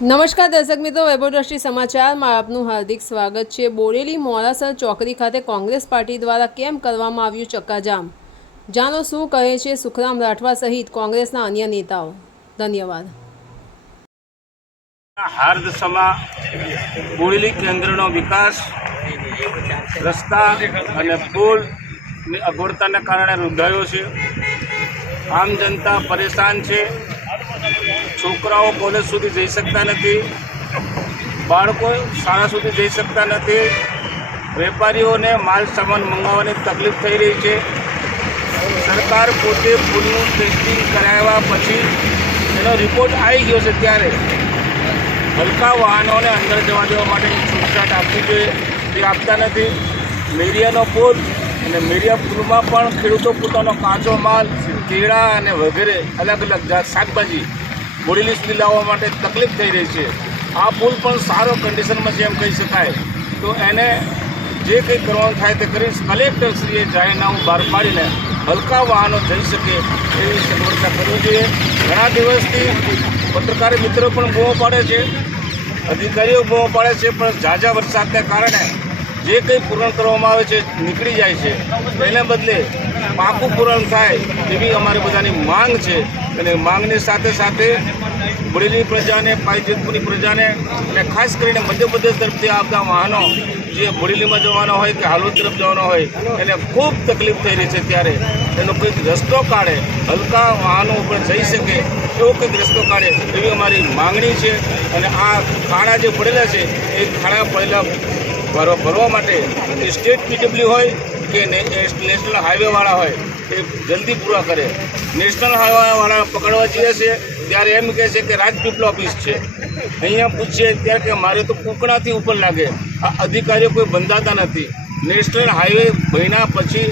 નમસ્કાર દર્શક મિત્રો, વૈભવ દ્રષ્ટિ સમાચારમાં આપનું હાર્દિક સ્વાગત છે. બોરેલી મોરાસર ચોકડી ખાતે કોંગ્રેસ પાર્ટી દ્વારા કેમ કરવામાં આવ્યું ચક્કાજામ? જાણો શું કહે છે સુખરામ રાઠવા સહિત કોંગ્રેસના અન્ય નેતાઓ? ધન્યવાદ. હાર્દ સમા, બોરેલી કેન્દ્રનો વિકાસ, રસ્તા અને પુલની અગવડતાને કારણે રૂંધાયો છે. આમ જનતા પરેશાન છે. છોકરાઓ કોલેજ સુધી જઈ શકતા નથી. બાળકો શાળા સુધી જઈ શકતા નથી. વેપારીઓને માલ સામાન મંગાવવાની તકલીફ થઈ રહી છે. સરકાર પોતે ફૂલનું ટેસ્ટિંગ કરાવ્યા પછી એનો રિપોર્ટ આવી ગયો છે ત્યારે. હલકા વાહનોને અંદર જવા દેવા માટેની છૂટછાટ આપવી જોઈએ. તે આપતા નથી. મેરિયાનો પુલ અને મેરિયા પુલમાં પણ ખેડૂતો પોતાનો કાચો માલ, કેળા અને વગેરે અલગ અલગ શાકભાજી બોરેલી સુધી લાવવા માટે તકલીફ થઈ રહી છે. આ પુલ પણ સારો કન્ડિશનમાં છે એમ કહી શકાય. તો એને જે કંઈ કરવાનું થાય તે કરી કલેક્ટરશ્રીએ જાહેરનામું બહાર પાડીને હલકા વાહનો જઈ શકે એવી સગવડતા કરવી જોઈએ. ઘણા દિવસથી પત્રકાર મિત્રો પણ બૂમો પાડે છે, અધિકારીઓ બૂમો પાડે છે, પણ ઝાઝા વરસાદને કારણે જે કંઈ પૂરણ કરવામાં આવે છે નીકળી જાય છે. એને બદલે પાકું પૂરણ થાય એવી અમારી બધાની માંગ છે. અને માંગની સાથે સાથે બરેલી પ્રજાને પાઇજેતપુરની પ્રજાને અને ખાસ કરીને મધ્યપ્રદેશ તરફથી આવતા વાહનો જે બરેલીમાં જવાના હોય કે હાલોદ તરફ જવાના હોય, એને ખૂબ તકલીફ થઈ રહી છે ત્યારે. એનો કંઈક રસ્તો કાઢે, હલકા વાહનો ઉપર જઈ શકે, એવો કંઈક રસ્તો કાઢે એવી અમારી માંગણી છે. અને આ ખાડા જે પડેલા છે, એ ખાડા પડેલા ભરવા માટે સ્ટેટ પીડબ્લ્યુ હોય કે નેશનલ હાઈવેવાળા હોય એ જલ્દી પૂરા કરે. નેશનલ હાઈવેવાળા પકડવા જઈએ છે ત્યારે એમ કહે છે કે રાજપીપળા ઓફિસ છે. અહીંયા પૂછીએ ત્યારે કે મારે તો કુકડાથી ઉપર લાગે. આ અધિકારીઓ કોઈ બંધાતા નથી. નેશનલ હાઈવે મહિના પછી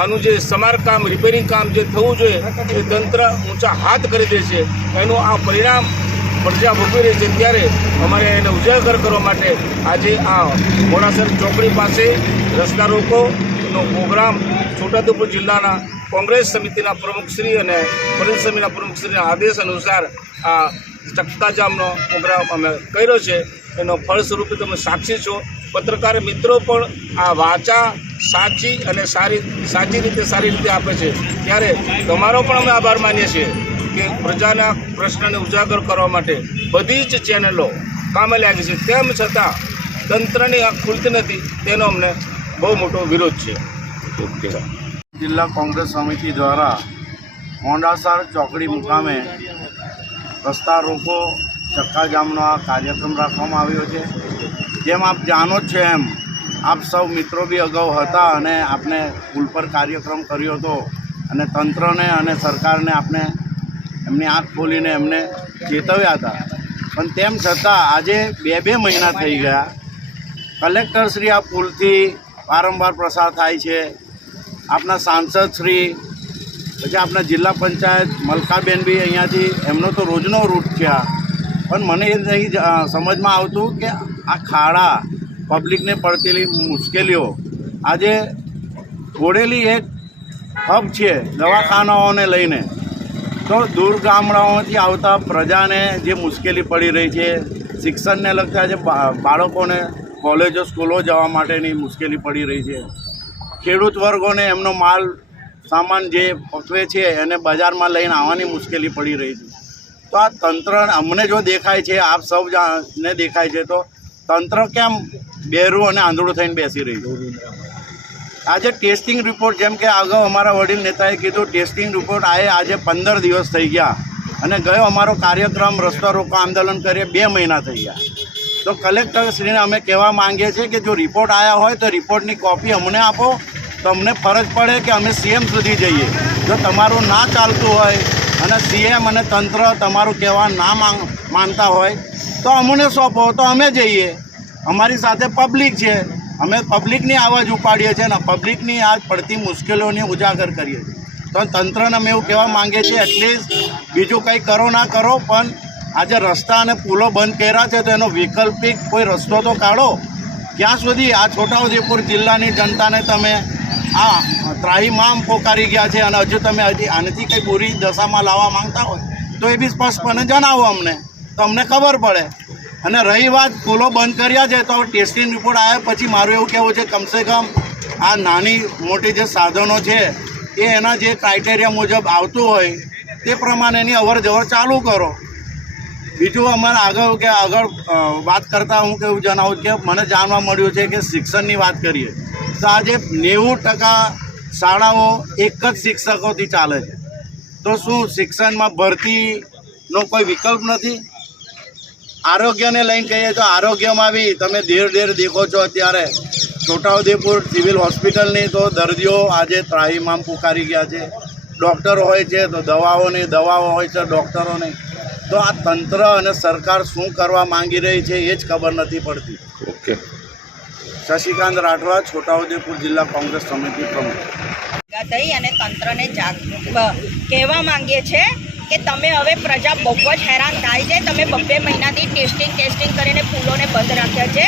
આનું જે સમારકામ રિપેરિંગ કામ જે થવું જોઈએ, એ તંત્ર ઊંચા હાથ કરી દે છે. એનું આ પરિણામ પ્રજા ભોગવી રહી છે ત્યારે અમારે એને ઉજાગર કરવા માટે આજે આ મોડાસર ચોકડી પાસે રસ્તા રોકોનો પ્રોગ્રામ છોટાઉદેપુર જિલ્લાના કોંગ્રેસ સમિતિના પ્રમુખશ્રી અને પ્રદેશ સમિતિના પ્રમુખશ્રીના આદેશ અનુસાર આ ચક્કાજામનો પ્રોગ્રામ અમે કર્યો છે. એનો ફળ સ્વરૂપે તમે સાક્ષી છો. પત્રકાર મિત્રો પણ આ વાચા સાચી અને સારી, સાચી રીતે સારી રીતે આપે છે. ત્યારે તમારો પણ અમે આભાર માનીએ છીએ કે પ્રજાના પ્રશ્નને ઉજાગર કરવા માટે બધી જ ચેનલો કામે લાગી છે. તેમ છતાં તંત્રની આંખ ખુલતી નથી, તેનો અમને બહુ મોટો વિરોધ છે. ઓકે. જિલ્લા કોંગ્રેસ સમિતિ દ્વારા મોંડાસર ચોકડી મુકામે રસ્તા રોકો ચક્કાજામનો આ કાર્યક્રમ રાખવામાં આવ્યો છે. જેમ આપ જાણો જ છો એમ આપ સૌ મિત્રો બી અગાઉ હતા અને આપણે પુલ પર કાર્યક્રમ કર્યો હતો અને તંત્રને અને સરકારને આપણે એમની આંખ ખોલીને એમને ચેતવ્યા હતા. પણ તેમ છતાં આજે બે બે મહિના થઈ ગયા. કલેક્ટરશ્રી આ પુલથી વારંવાર પ્રસાર થાય છે. આપણા સાંસદ શ્રી, પછી આપણા જિલ્લા પંચાયત મલકાબેન બી અહીંયાથી, એમનો તો રોજનો રૂટ છે આ. પણ મને એ નહીં સમજમાં આવતું કે આ ખાડા, પબ્લિકને પડતેલી મુશ્કેલીઓ. આજે બોડેલી એક હબ છે, દવાખાનાઓને લઈને. તો દૂર ગામડાઓથી આવતા પ્રજાને જે મુશ્કેલી પડી રહી છે, શિક્ષણને લગતા જે બાળકોને કોલેજો, સ્કૂલો જવા માટેની મુશ્કેલી પડી રહી છે. ખેડૂત વર્ગોને એમનો માલ, સામાન જે પકવે છે, એને બજારમાં લઈને આવવાની મુશ્કેલી પડી રહી છે. તો આ તંત્ર અમને જો દેખાય છે, આપ સૌ ને દેખાય છે, તો તંત્ર કેમ બેરું અને આંધળું થઈને બેસી રહ્યું આજે ટેસ્ટિંગ રિપોર્ટ, જેમ કે અગાઉ અમારા વડીલ નેતાએ કીધું, ટેસ્ટિંગ રિપોર્ટ આએ આજે પંદર દિવસ થઈ ગયા અને ગયો અમારો કાર્યક્રમ, રસ્તા રોકો આંદોલન કરીએ, બે મહિના થઈ ગયા. તો કલેક્ટરશ્રીને અમે કહેવા માંગીએ છીએ કે જો રિપોર્ટ આવ્યા હોય તો રિપોર્ટની કોપી અમને આપો. તો અમને ફરજ પડે કે અમે સીએમ સુધી જઈએ. જો તમારું ના ચાલતું હોય અને સીએમ અને તંત્ર તમારું કહેવા ના માનતા હોય, તો અમને સોંપો, તો અમે જઈએ. અમારી સાથે પબ્લિક છે. અમે પબ્લિકની આવાજ ઉપાડીએ છીએ અને પબ્લિકની આ પડતી મુશ્કેલીઓને ઉજાગર કરીએ છીએ. તો તંત્રને અમે એવું કહેવા માંગીએ છીએ એટલીસ્ટ બીજું કંઈ કરો ના કરો, પણ આજે રસ્તા અને પુલો બંધ કર્યા છે તો એનો વૈકલ્પિક કોઈ રસ્તો તો કાઢો. ક્યાં સુધી આ છોટાઉદેપુર જિલ્લાની જનતાને તમે આ ત્રાહીમામ પોકારી ગયા છે અને હજુ તમે હજી આનાથી કંઈ બુરી દશામાં લાવવા માંગતા હોય તો એ બી સ્પષ્ટપણે જણાવો અમને. તો અમને ખબર પડે. અને રહી વાત પુલો બંધ કર્યા છે તો ટેસ્ટિંગ રિપોર્ટ આવ્યા પછી મારું એવું કહેવું છે કમસે કમ આ નાની મોટી જે સાધનો છે એ એના જે ક્રાઇટેરિયા મુજબ આવતું હોય તે પ્રમાણેની અવર જવર ચાલુ કરો. બીજું અમારે આગળ કે આગળ વાત કરતાં હું કેવું જણાવું કે મને જાણવા મળ્યું છે કે શિક્ષણની વાત કરીએ, તો આજે નેવું ટકા શાળાઓ એક જ શિક્ષકોથી ચાલે છે. તો શું શિક્ષણમાં ભરતીનો કોઈ વિકલ્પ નથી? આરોગ્યને લઈને કહીએ તો આરોગ્યમાં બી તમે ધીર ધીર દેખો છો અત્યારે. છોટાઉદેપુર સિવિલ હોસ્પિટલની તો દર્દીઓ આજે ત્રાહીમામ પુકારી ગયા છે. ડૉક્ટર હોય છે તો દવાઓની દવાઓ હોય છે, ડૉક્ટરોની. તો આ તંત્ર અને સરકાર શું કરવા માંગી રહી છે એ જ ખબર નથી પડતી. ઓકે. શશિકાંત રાઠવા છોટાઉદેપુર જિલ્લા કોંગ્રેસ સમિતિ પ્રમુખ. થઈ અને તંત્રને જાગ કહેવા માંગીએ છે કે તમે હવે પ્રજા બહુ જ હેરાન થાય છે. તમે બબ્બે મહિનાથી ટેસ્ટિંગ ટેસ્ટિંગ કરીને ફૂલોને બંધ રાખ્યા છે.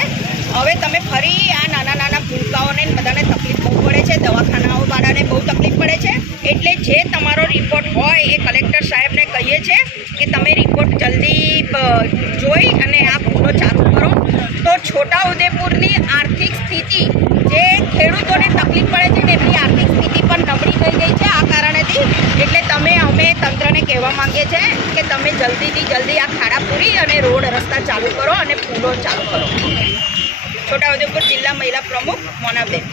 હવે તમે ફરી આ નાના નાના ભૂલકાઓને બધાને તકલીફ બહુ પડે છે દવાખાનાઓવાળાને બહુ તકલીફ પડે છે. એટલે જે તમારો રિપોર્ટ હોય એ કલેક્ટર સાહેબને કહીએ છે કે તમે રિપોર્ટ જલ્દી જોઈ અને આ ફૂલો ચાલુ કરો. તો છોટાઉદેપુરની આર્થિક સ્થિતિ, જે ખેડૂતોને તકલીફ પડે છે ને એમની આર્થિક સ્થિતિ પણ નબળી થઈ ગઈ છે આ કારણેથી. એટલે તમે, અમે તંત્રને કહેવા માંગીએ છીએ કે તમે જલ્દીથી જલ્દી આ ખાડા પૂરી અને રોડ રસ્તા ચાલુ કરો અને પૂલો ચાલુ કરો. છોટાઉદેપુર જિલ્લા મહિલા પ્રમુખ મોનાબેન